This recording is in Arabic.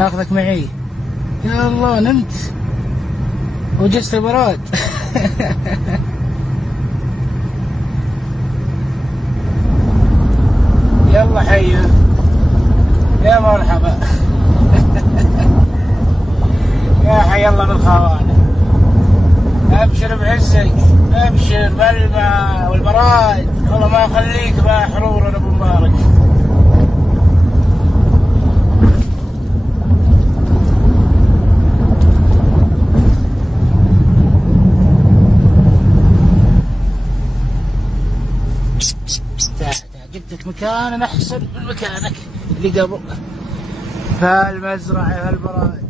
اخذك معي. يا الله نمت وجست براد. يلا حيو، يا مرحبا. يا حي الله بالخوانة. ابشر بعزك، ابشر بالماء والبراد، والله ما يخليك بقى حرور ابو مبارك. جبتك مكان احسن من مكانك اللي قبل، فالمزرعة فالبراد.